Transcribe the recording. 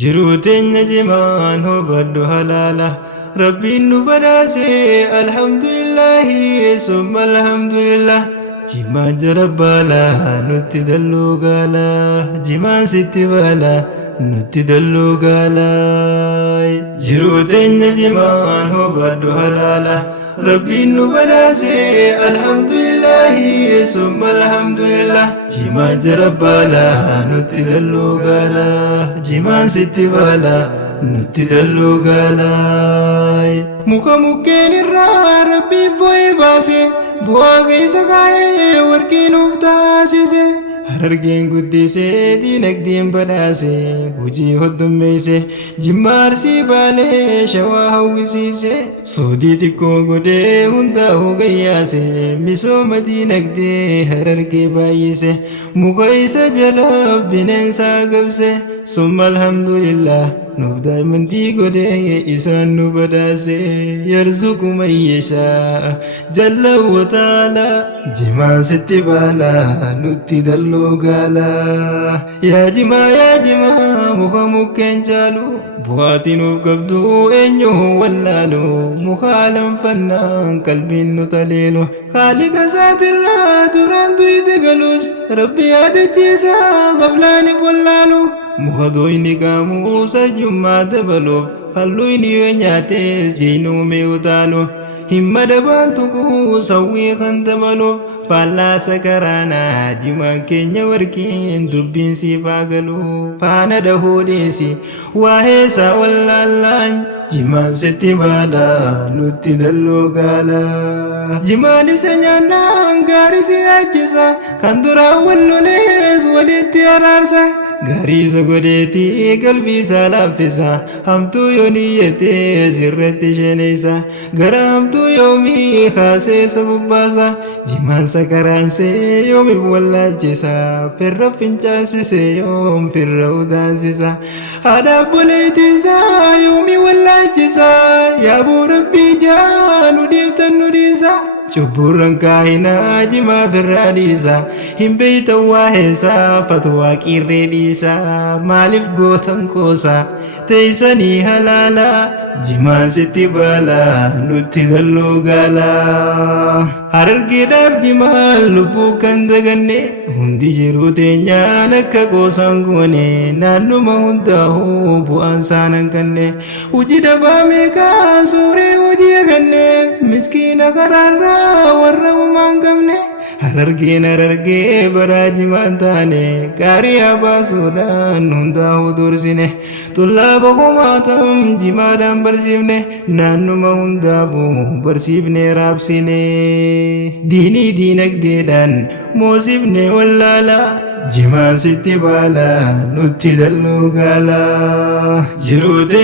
jiruuteenya jimaan hubadhu halaala rabbiin nu badhaase alhamdulillahi summa alhamdulillah jimaan jara baala nutti dalluu gaala jimaan sitti baala nutti dalluu gaala jiruuteenya jimaan hubadhu halaala rabbiin nu badhaase alhamdulillahi summa alhamdulillah jimaan jara baala nutti dalluu gaala jimaan sitti baala nutti dalluu gaala muka mukkeen irraa rabbiin fo'ee baase bu'aa keessa kaa'ee warqii nuuf taasise harargeen guddisee diinagdeen badhaase hojii hoddummeesse jimmaa arsii baalee shawaa hawwisiise soodii xiqqoo godhee hundaa'uu gayyaase misooma diinagdee harargee baay'ise muka isa jala bineensaa gabse summa alhamdulillah nuuf daa'imantii godhee isaan nu badhaase yarzuqu man yashaa jalla wa ta'ala jimaan sitti baala nutti dalluu gaala yaa jimaa muka mukkeen caalu bu'aatii nuuf qabdu eenyu wallaalu muka alanfannaan qalbiin nu taleelu haaliqa isaatirraa duraan duyte galus rabbi yaadachiisa qablaaniif wallaalu muka dooyni qaamuu sajjummaa dabaluuf halluu inni yoo nyaates jeenuumee utaalu himma dabaan tuquu sawwii kan dabaluuf faallaa sakaraanaa jimaan keenya warqiin dubbiin siifaa galu faana dhahuudheesi waaheesaa wallaallaan jimaan sitti baala nutti dalluu gaala jimaan isa nyaannaan gaarii si yaachisa kan duraan wallolees walitti araarsa gaarii isa godheetii qalbii isaa laaffisa hamtuu yoo niyyatee sirratti sheneysa gara hamtuu yoomii kaasee isa bubbaasa jimaan sakaraansee yoomiif wallaachisa firra fincaasise yoom firra udaansisa haadha obboleettiisaa yoomii wallaalchisa yaabuu rabbii jaanu dhiiftan nu dhiisa cubburran kaayinaa jimaa firraa dhiisa hin beeytan waaheesaa fatwaa qiirree dhiisa maaliif gootan qoosa teeysanii halaala jimaan sitti baala nutti dalluu gaala harargeedhaaf jimaan lubbuu kan daganne hundi jiruu teenyaan akka qoosaan goone naannuma hundaa'uu bu'aan saanan kanne hojii dhabaa meeqaa suuree hojii kanneef miskiina karaarraa warra uumaan qabne harargee baraa jimaan taane gaarii baasuudhaan hundaa'uu dursine tullaaba homaatam jimaadhaan barsiifne naannuma hundaafuu barsiifne raabsine diinii diinagdeedhaan moosifne wallaala jimaan sitti baala nutti dalluu gaala jiruute